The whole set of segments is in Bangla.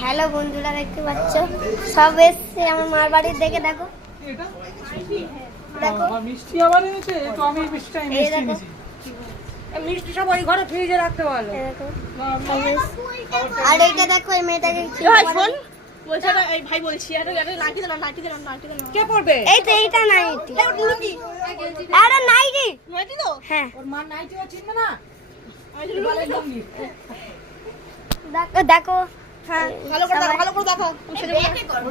হ্যালো বন্ধুরা, দেখতে পাচ্ছ সব এসছে আমার মার বাড়ির দেখে। দেখো দেখো মিষ্টি আবার এনেছে, তো আমি মিষ্টিটা এনেছি। মিষ্টি সব ওই ঘরে ফ্রিজে রাখতে বলো। আর এইটা দেখো, এই মেয়েটাকে কি শোন বলছে না, এই ভাই বলছি আরে নাইটি দেন নাইটি দেন নাইটি দেন। কে পড়বে? এই তো এইটা নাইটি। আরে নাইটি নাইটি তো হ্যাঁ। ওর মা নাইটি ও চিনবে না। দেখো দেখো হ্যাঁ, ভালো করে দেখো, ভালো করে দেখো।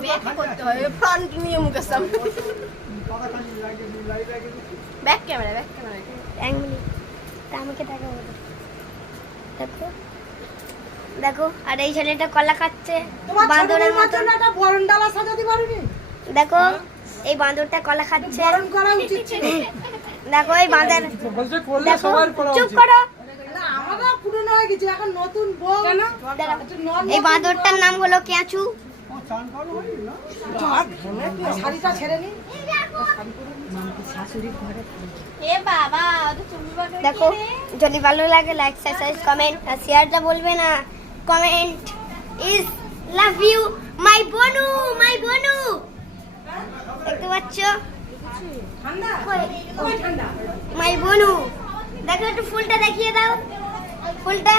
বেকে করতে হয় ফ্রন্ট নিয়ে মুখের সামনে। ব্যাক ক্যামেরা এক মিনিট, আমাকে দেখো দেখো দেখো। আর এই ছেলেটা কলা খাচ্ছে বাঁদরের মতন। একটা বরণ ডালা সাজাতে পারবি? দেখো এই বাঁদরটা কলা খাচ্ছে। বরণ করা উচিত ছিল। দেখো এই বাঁদর, বলছে করলে দেখো সবার করা চুপ উচিত। করো। না আমরা পুরনো হয়ে গেছি, এখন নতুন বউ। কেন? এই বাঁদরটার নাম হলো কেঁচু। শাড়িটা ছেড়ে নি। এ বাবা ওটা চুমু বাটা। দেখো যদি ভালো লাগে লাইক সাবস্ক্রাইব কমেন্ট আর শেয়ারটা বলবে না। Comment is love you my বনু দেখতে পাচ্ছ ঠান্ডা? ওই ঠান্ডা। মাই বনু। দেখো একটু ফুলটা দেখিয়ে দাও, ফুলটা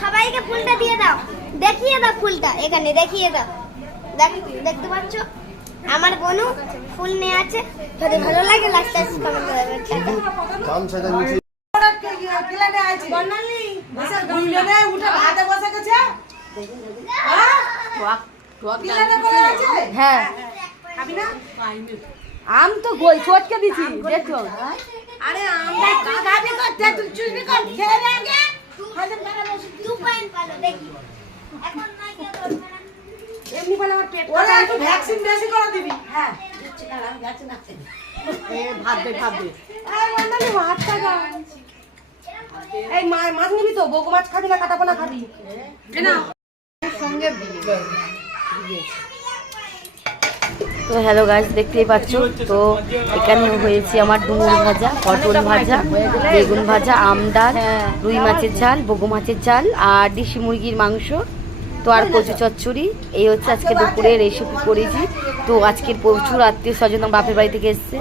সবাইকে ফুলটা দিয়ে দাও, দেখিয়ে দাও ফুলটা, এখানে দেখিয়ে দাও। দেখতে পাচ্ছ আমার বনু ফুল নিয়ে আছে। যদি ভালো লাগে লাইক সাবস্ক্রাইব কমেন্ট করবে। কাম সাজা নিচে কিলানে আছে বর্ণালী বসে দুইজনে উঠে ভাতে বসে গেছে। হ্যাঁ কিলানে করে আছে। হ্যাঁ খাবি না? আম তো গই চটকে দিছি দেখো। আরে আমরা তুই খাবি করতে তুই চুষবি কর খেয়ে নে আগে। হজম করে বসে 2 পয়েন্ট পালো দেখি এখন নাই কেউ ধরবে না। এমনি বলে আমার পেট ওরা একটু ভ্যাকসিন বেশি করে দিবি। হ্যাঁ ভাত দে এই বর্ণালী ভাতটা দাও। এই মাছ নিবি তো? বগু মাছ খাবি না কাটাপোনা খাবি? না সঙ্গে তো হ্যালো গাইস, দেখতেই পাচ্ছ তো এখানে হয়েছে আমার ডুমুর ভাজা, পটল ভাজা, বেগুন ভাজা, আম ডাল, রুই মাছের ঝাল, বগু মাছের ঝাল আর দেশি মুরগির মাংস, তো আর কচু চচ্চড়ি। এই হচ্ছে আজকে দুপুরে রেসিপি করেছি। তো আজকের প্রচুর আত্মীয় স্বজন বাপের বাড়ি থেকে এসছে।